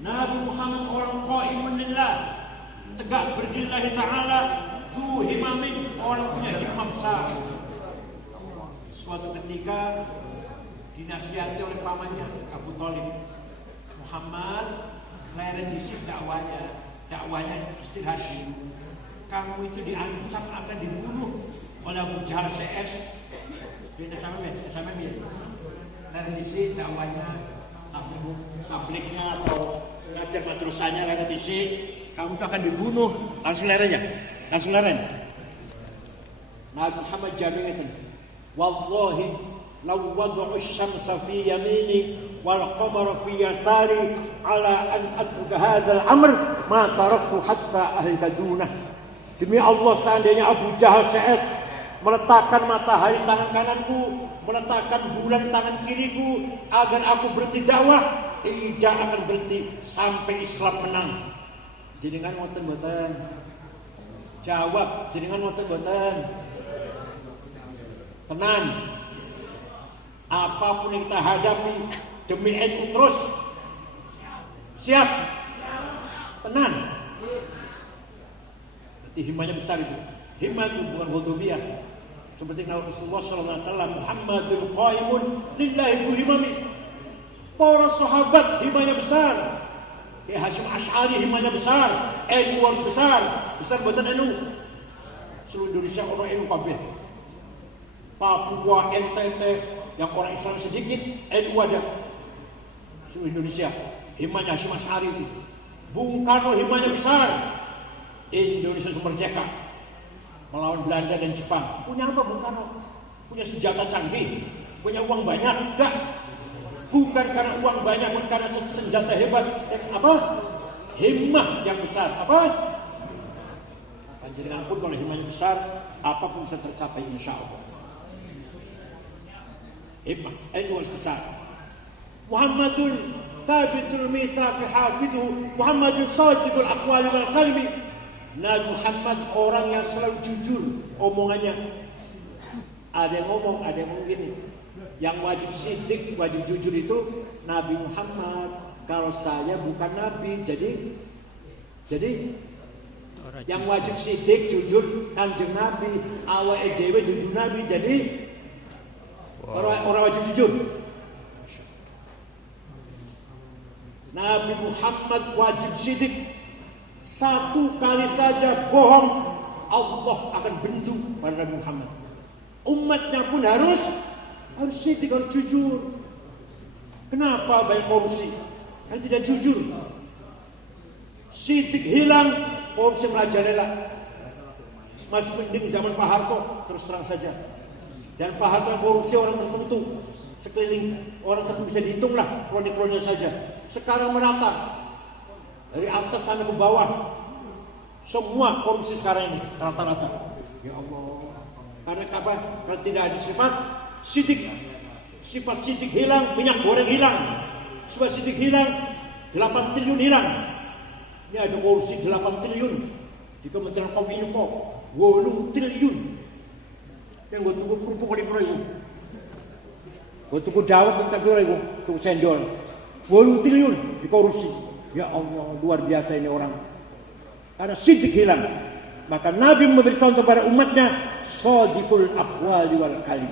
Nabi Muhammad orang qaimun lillah, tegak berdirillahi ta'ala, du himamin, orang punya himmah besar. Suatu ketika dinasihati oleh pamannya Abu Thalib, Muhammad, leren disini dakwanya istirahat dulu. Kamu itu diancam akan dibunuh oleh Abu Jahal CS. Beda sama ya. Leren disini dakwanya, tabliknya atau ngajar madrasahnya leren disini, kamu itu akan dibunuh. Langsung leren. Nabi Muhammad jamin itu, wallahi law wad'u asy-syamsa fi yamini wal qamara fi yasari ala an atruka hadzal amr ma taraktu hatta ahlika dunah. Demi Allah, seandainya Abu Jahal CS meletakkan matahari tangan kananku, meletakkan bulan tangan kiriku agar aku berhenti dakwah, tidak akan berhenti sampai Islam menang. Jenengan ngoten-ngoten. Jawab, jenengan ngoten-ngoten. Tenan. Apapun yang kita hadapi demi NU terus. Siap? Tenan. Berarti himmahnya besar itu. Himmah itu bukan hudubiyah. Seperti Rasulullah SAW, Muhammadul qaimun lillahi du himami. Para sahabat himmahnya besar. Hasyim Asy'ari himmahnya besar. NU harus besar. Besar buatan NU. Seluruh Indonesia orang NU kabeh. Papua, NTT, yang orang Islam sedikit, NU ada. Seluruh Indonesia himmahnya Hasyim Asy'ari itu. Bung Karno himmahnya besar. Indonesia merdeka melawan Belanda dan Jepang. Punya apa Bung Karno? Punya senjata canggih, punya uang banyak? Enggak. Bukan karena uang banyak, bukan karena senjata hebat. Apa? Himmah yang besar. Apa? Panjenengan pun kalau himmahnya besar, apapun bisa tercapai insya Allah. Himmah, itu harus besar. Muhammadun thabitul mitsaqi hafidhu, Muhammadun sadiqul aqwali wal qalbi. Nabi Muhammad orang yang selalu jujur omongannya. Ada yang ngomong, ada yang begini. Yang wajib sidik, wajib jujur itu Nabi Muhammad. Kalau saya bukan Nabi, jadi yang wajib sidik, jujur Kanjeng Nabi. Awake dhewe jujur Nabi, jadi orang wajib jujur. Nabi Muhammad wajib sidik. Satu kali saja bohong, Allah akan bentuk pada Nabi Muhammad. Umatnya pun harus sidik, harus jujur. Kenapa banyak korupsi? Kan tidak jujur. Sidik hilang, korupsi merajalela. Masih mending zaman Pak Harto, terus terang saja. Dan Pak Harto korupsi orang tertentu, sekeliling orang tertentu bisa dihitung lah, kroni-kroninya saja. Sekarang merata. Dari atas sampai ke bawah, semua korupsi sekarang ini rata-rata. Ya Allah. Karena apa? Karena tidak ada sifat sidik. Sifat sidik hilang, minyak goreng hilang. Sifat sidik hilang, 8 triliun hilang. Ini ada korupsi 8 triliun di Kementerian Kominfo, 8 triliun. Yang gue tunggu kerupuk oleh proyek. Gue tunggu dawet minta dulu, tunggu sendol. 8 triliun di korupsi. Ya Allah, luar biasa ini orang. Karena sidik hilang, maka Nabi memberi contoh pada umatnya, shadiqul aqwali wal kalim.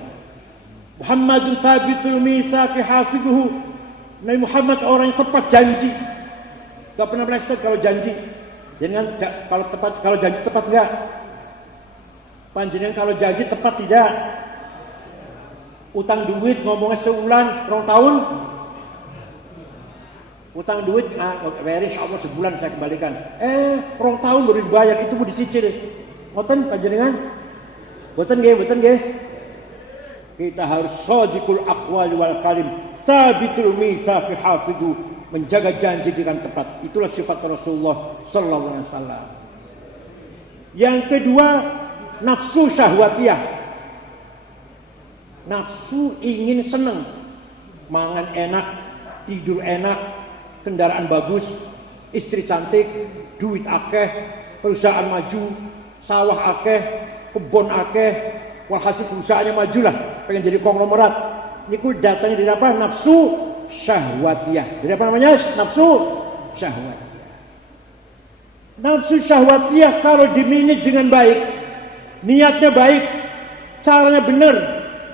Muhammadun thabitul mitsaqi hafidhuhu. Nabi Muhammad orang yang tepat janji. Gak pernah meleset kalau janji. Jangan kalau janji tepat enggak? Panjenengan kalau janji tepat tidak? Utang duit ngomongnya sebulan, 2 tahun. Utang duit, insya Allah sebulan saya kembalikan. 2 tahun baru dibayar, itu mau dicicil. Ngoten panjenengan? Boten nggih. Kita harus shadiqul aqwali wal kalim, tsabitul mitsaqi hafidhu, menjaga janji dengan tepat. Itulah sifat Rasulullah sallallahu alaihi wasallam. Yang kedua, nafsu syahwatiyah. Nafsu ingin senang, mangan enak, tidur enak, kendaraan bagus, istri cantik, duit akeh, perusahaan maju, sawah akeh, kebun akeh, walhasil perusahaannya majulah, pengen jadi konglomerat. Ini datangnya dari apa? Nafsu syahwatiyah. Dari apa namanya? Nafsu syahwatiyah. Nafsu syahwatiyah kalau dimanage dengan baik, niatnya baik, caranya benar,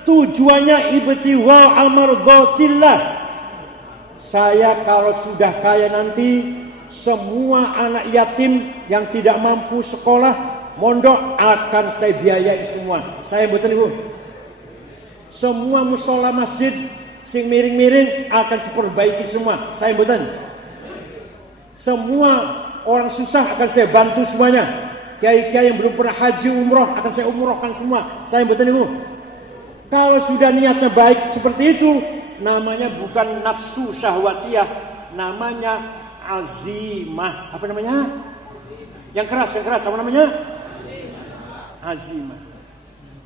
tujuannya ibtigha amardhatillah. Saya kalau sudah kaya nanti, semua anak yatim yang tidak mampu sekolah, mondok akan saya biayai semua. Saya betul ibu. Semua musola masjid sing miring-miring akan diperbaiki semua. Saya betul. Semua orang susah akan saya bantu semuanya. Kiai-kiai yang belum pernah haji umroh akan saya umrohkan semua. Saya betul ibu. Kalau sudah niatnya baik seperti itu, namanya bukan nafsu syahwatiyah, namanya azimah. Apa namanya? Yang keras apa namanya? Azimah.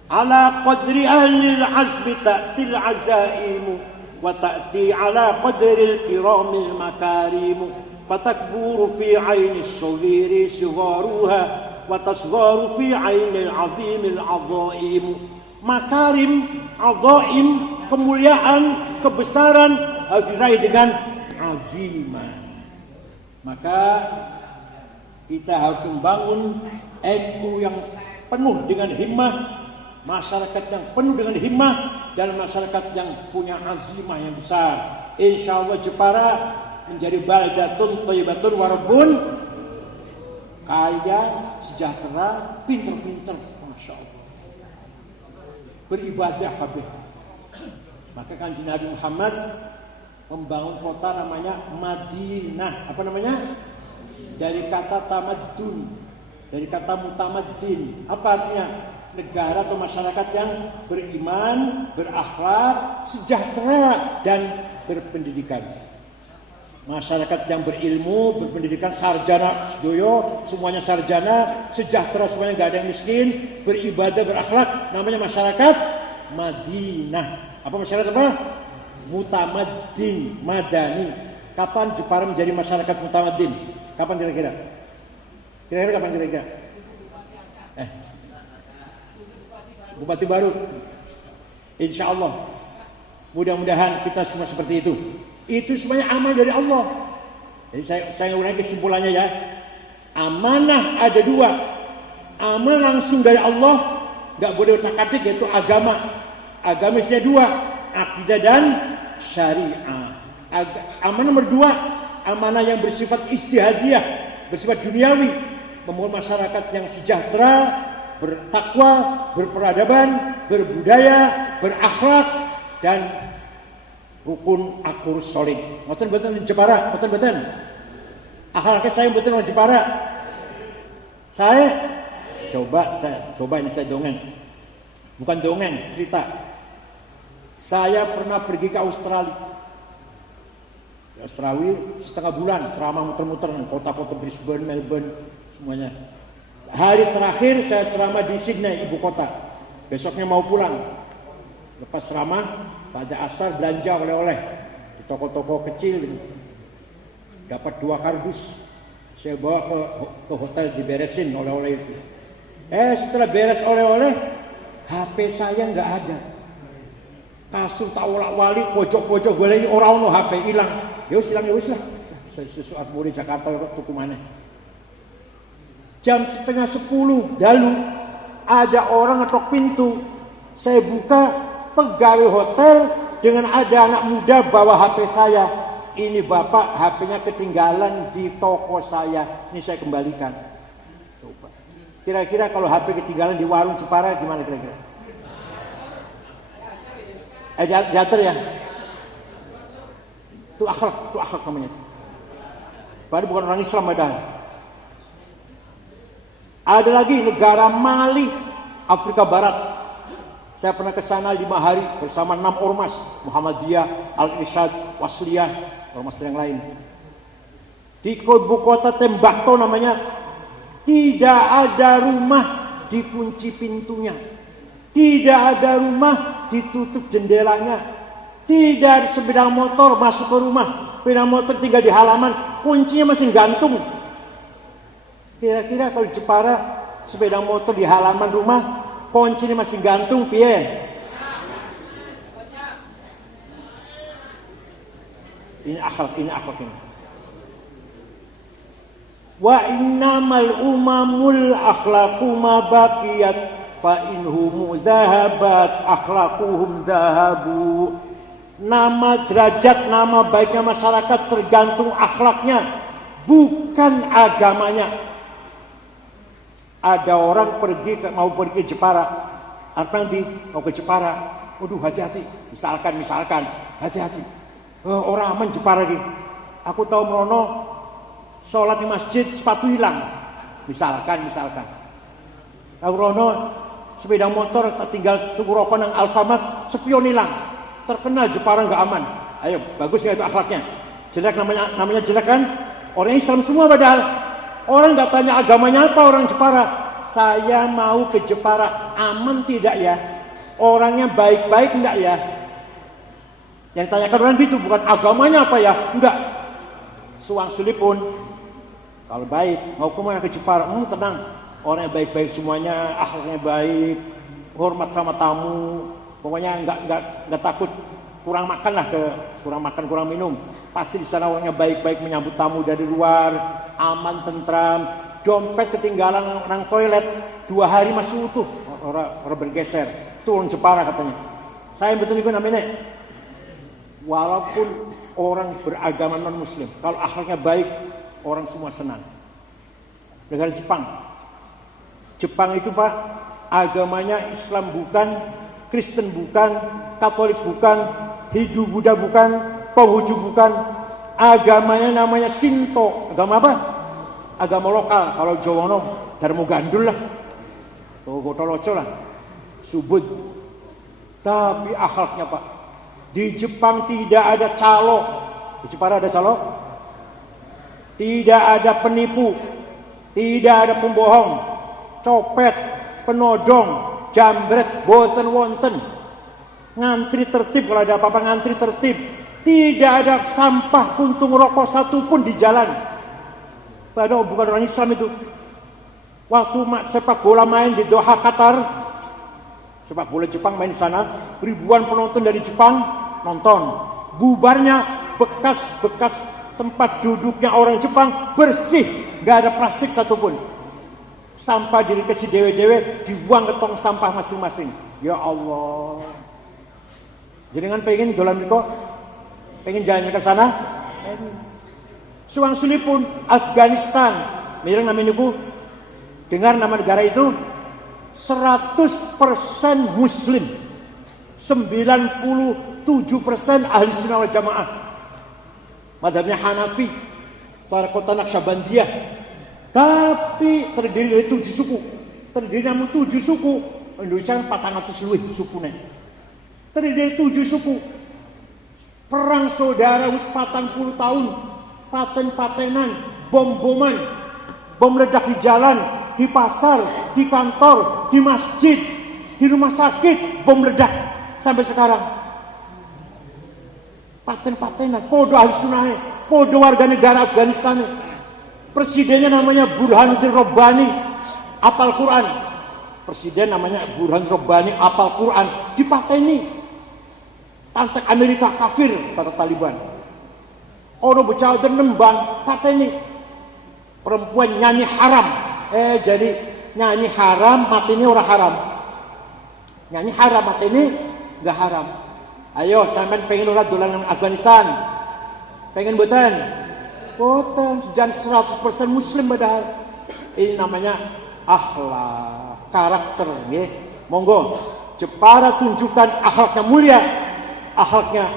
Ala qadri ahlil azmi ta'til azaimu wa ta'ti ala qadril kiramil makarimu fatakburu fi aini as-saghiri sigharuha wa tasgharu fi aini al-azimil azaimu. Makarim, azaim, kemuliaan, kebesaran harus diraih dengan azimah. Maka kita harus membangun NU yang penuh dengan himmah, masyarakat yang penuh dengan himmah, dan masyarakat yang punya azimah yang besar. Insyaallah Jepara menjadi baldatun thayyibatun warabun kaya, sejahtera, pinter-pinter, masya Allah, beribadah kabeh. Maka Kanjeng Nabi Muhammad membangun kota namanya Madinah. Apa namanya? Dari kata tamadun, dari kata mutamaddin. Apa artinya? Negara atau masyarakat yang beriman, berakhlak, sejahtera, dan berpendidikan. Masyarakat yang berilmu, berpendidikan, sarjana, sedoyo, semuanya sarjana, sejahtera, semuanya nggak ada yang miskin, beribadah, berakhlak, namanya masyarakat Madinah. Apa masyarakat apa? Mutamaddin, madani. Kapan Jepara menjadi masyarakat mutamaddin? Kapan kira-kira? Kira-kira kapan kira-kira? Bupati baru. Insya Allah. Mudah-mudahan kita semua seperti itu. Itu semuanya amal dari Allah. Jadi saya ulangi kesimpulannya ya. Amanah ada dua. Amal langsung dari Allah, nggak boleh otak-atik, yaitu agama. Agamisnya dua, akidah dan syariah. Amanah nomor dua, amanah yang bersifat ijtihadiyah, bersifat duniawi, membangun masyarakat yang sejahtera, bertakwa, berperadaban, berbudaya, berakhlak, dan rukun akur solid. Ngoten-ngoten Jepara, ngoten-ngoten. Akhlaknya saya betul orang Jepara. Saya coba ini saya dongeng. Bukan dongeng, cerita. Saya pernah pergi ke Australia. Di Australia setengah bulan ceramah muter-muter kota-kota Brisbane, Melbourne, semuanya. Hari terakhir saya ceramah di Sydney, ibu kota. Besoknya mau pulang. Lepas ceramah, pada asar belanja oleh-oleh di toko-toko kecil. Dapat 2 kardus. Saya bawa ke hotel, diberesin oleh-oleh itu. Setelah beres oleh-oleh, HP saya nggak ada. Kasur tak wolak-walik, pojok-pojok gue lagi orang no HP hilang. Yus hilang yus lah. Sesuatu muri Jakarta tuku mana? Jam 9:30 dalu ada orang ngetok pintu. Saya buka, pegawai hotel dengan ada anak muda bawa HP saya. Ini bapak HP-nya ketinggalan di toko saya. Ini saya kembalikan. Coba. Kira-kira kalau HP ketinggalan di warung Jepara gimana kira-kira? Diatur ya. Itu akhlak namanya. Padahal bukan orang Islam padahal. Ada lagi negara Mali, Afrika Barat. Saya pernah ke sana 5 hari bersama 6 ormas, Muhammadiyah, Al-Irsyad, Wasliyah, ormas yang lain. Di ibu kota Tembakau namanya, tidak ada rumah dikunci pintunya. Tidak ada rumah ditutup jendelanya. Tidak ada sepeda motor masuk ke rumah. Sepeda motor tinggal di halaman, kuncinya masih gantung. Kira-kira kalau Jepara sepeda motor di halaman rumah, kuncinya masih gantung, piye? Ini akhlak ini. Wa innamal umamul akhlaqu ma baqiyat fa inhum dhahabat akhlaquhum dhahabu. Nama derajat, nama baiknya masyarakat tergantung akhlaknya, bukan agamanya. Ada orang mau pergi ke Jepara, apa nanti mau ke Jepara? Waduh, hati-hati. Misalkan, hati-hati. Orang aman Jepara lagi. Aku tahu merono sholat di masjid sepatu hilang. Misalkan. Tahu merono sepeda motor tinggal tunggu rokok nang Alfamart, spion hilang. Terkenal Jepara nggak aman. Ayo, bagus nggak itu akhlaknya? Jelek namanya jelek kan? Orang Islam semua padahal. Orang nggak tanya agamanya apa orang Jepara. Saya mau ke Jepara, aman tidak ya? Orangnya baik-baik enggak ya? Yang ditanyakan orang itu bukan agamanya apa ya? Enggak. Suang sulipun. Kalau baik, mau kemana ke Jepara? Tenang. Orangnya baik-baik semuanya, akhlaknya baik, hormat sama tamu. Pokoknya enggak takut kurang makan lah, kurang minum. Pasti di sana orangnya baik-baik menyambut tamu dari luar, aman, tentram. Dompet ketinggalan nang toilet 2 hari masih utuh, orang bergeser. Itu orang Jepara katanya. Saya betul itu namanya. Walaupun orang beragama non Muslim, kalau akhlaknya baik, orang semua senang. Negara Jepang itu Pak, agamanya Islam bukan, Kristen bukan, Katolik bukan, Hindu Buddha bukan, Konghucu bukan. Agamanya namanya Shinto. Agama apa? Agama lokal. Kalau Jawa Dharma Gandul lah, Gotoloco lah, Subud. Tapi akhlaknya Pak, di Jepang tidak ada calo. Di Jepara ada calo? Tidak ada penipu, tidak ada pembohong, copet, penodong, jambret, boten wonten. Ngantri tertib, kalau ada apa-apa ngantri tertib. Tidak ada sampah puntung rokok satu pun di jalan. Padahal bukan orang Islam itu. Waktu sepak bola main di Doha, Qatar, sepak bola Jepang main di sana, ribuan penonton dari Jepang nonton. Bubarnya bekas tempat duduknya orang Jepang bersih, nggak ada plastik satupun. Sampah dikasih dewe-dewe, dibuang ke tong sampah masing-masing. Ya Allah. Jenengan pengen jalan itu, pengen jalan ke sana? Suang sulipun Afghanistan, mireng namanya ku, dengar nama negara itu 100% Muslim, 97% ahli sunnah wal jamaah, madhabnya Hanafi, Tarekota Naqsyabandiyah, tapi terdiri dari 7 suku, terdiri namun 7 suku, Indonesia 400 lebih sukunya, terdiri dari 7 suku, perang saudara wis 40 tahun, paten-patenan, bom-boman, bom ledak di jalan, di pasar, di kantor, di masjid, di rumah sakit, bom ledak sampai sekarang. Paten-patenan, podo ahli sunnah, podo warga negara Afghanistan. Presidennya namanya Burhanuddin Rabbani, apal Quran. Presiden namanya Burhanuddin Rabbani, apal Quran, dipateni. Tantek Amerika kafir kata Taliban. Ono bocah nembang pateni. Perempuan nyanyi haram. Jadi nyanyi haram, matine ora haram. Nyanyi haram, matine enggak haram. Ayo sampean pengen ora dolan nang Afghanistan? Pengen boten? Boten, sejan 100% Muslim padahal. Ini namanya akhlak, karakter nggih. Monggo Jepara tunjukkan akhlaknya mulia, akhlaknya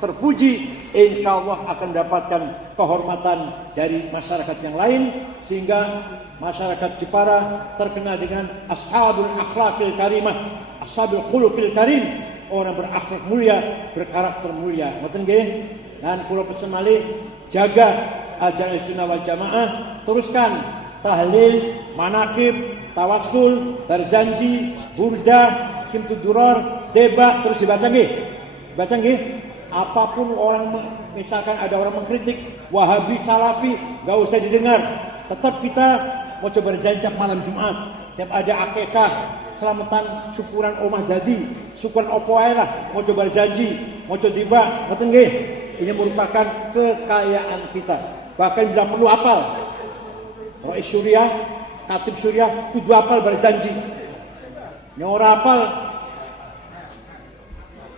terpuji, insya Allah akan mendapatkan kehormatan dari masyarakat yang lain, sehingga masyarakat Jepara terkenal dengan ashabul akhlaqil karimah, ashabul khuluqil karim, orang berakhlak mulia, berkarakter mulia. Ngoten nggih? Dan kula pesen malih jaga ajaran sunnah wal jamaah, teruskan tahlil, manaqib, tawassul, berzanji, burdah, simtud duror, debat, terus dibaca nggih. Baca nggih. Apapun orang, misalkan ada orang mengkritik Wahabi, Salafi, gak usah didengar. Tetap kita mau coba berjanji tiap malam Jumat, tiap ada akikah, selamatan syukuran omah jadi, syukuran opo ae lah, mau coba berjanji, mau coba tiba, ngoten nggih. Ini merupakan kekayaan kita. Bahkan bila perlu apal. Rais Suriah, Khatib Suriah, kudu apal berjanji. Yang orang apal,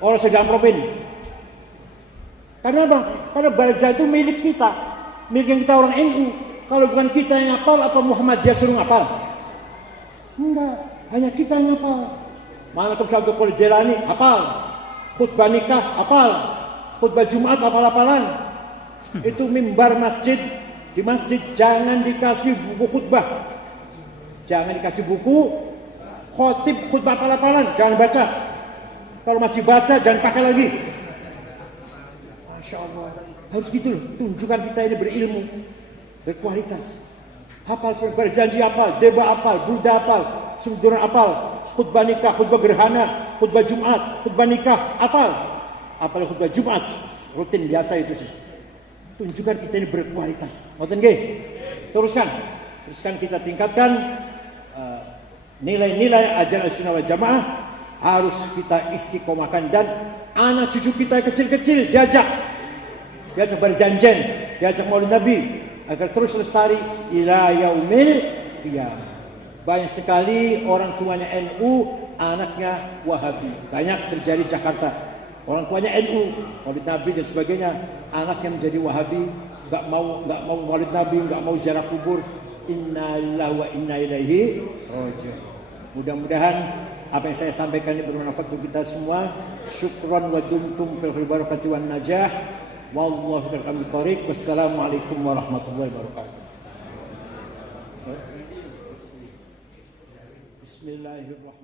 orang sedang propin. Karena apa? Karena barzah itu milik kita, milik kita orang NU. Kalau bukan kita yang apal, apa Muhammadiyah suruh ngapal? Enggak, hanya kita yang apal. Mana Satu Qul Jilani apal, khutbah nikah apal, khutbah Jumat apal-apalan. Itu mimbar masjid, di masjid jangan dikasih buku khutbah, jangan dikasih buku khotib khutbah apal-apalan, jangan baca. Kalau masih baca jangan pakai lagi. Masya Allah, harus gitu loh. Tunjukkan kita ini berilmu, berkualitas. Hafal surat berjanji apal, debat apal, Buddha apal, sumduran apal. Khutbah nikah, khutbah gerhana, khutbah Jumat, khutbah nikah, apal. Apal khutbah Jumat, rutin biasa itu sih. Tunjukkan kita ini berkualitas. Ngoten nggih? Teruskan kita tingkatkan nilai-nilai ajaran Ahlussunnah wal Jamaah harus kita istiqomahkan, dan anak cucu kita kecil-kecil diajak berjanjian, diajak Maulid Nabi agar terus lestari ila yaumil qiyamah. Banyak sekali orang tuanya NU, anaknya Wahabi. Banyak terjadi di Jakarta. Orang tuanya NU, Maulid Nabi dan sebagainya, anaknya menjadi Wahabi, nggak mau Maulid Nabi, nggak mau ziarah kubur. Innalillahi wa inna ilaihi raji'un. Mudah-mudahan apa yang saya sampaikan ini bermanfaat untuk kita semua. Syukran wa dumtum fil barakati wan najah. Wallahu bihamdihi thariq. Wassalamualaikum warahmatullahi wabarakatuh. Bismillahirrahmanirrahim.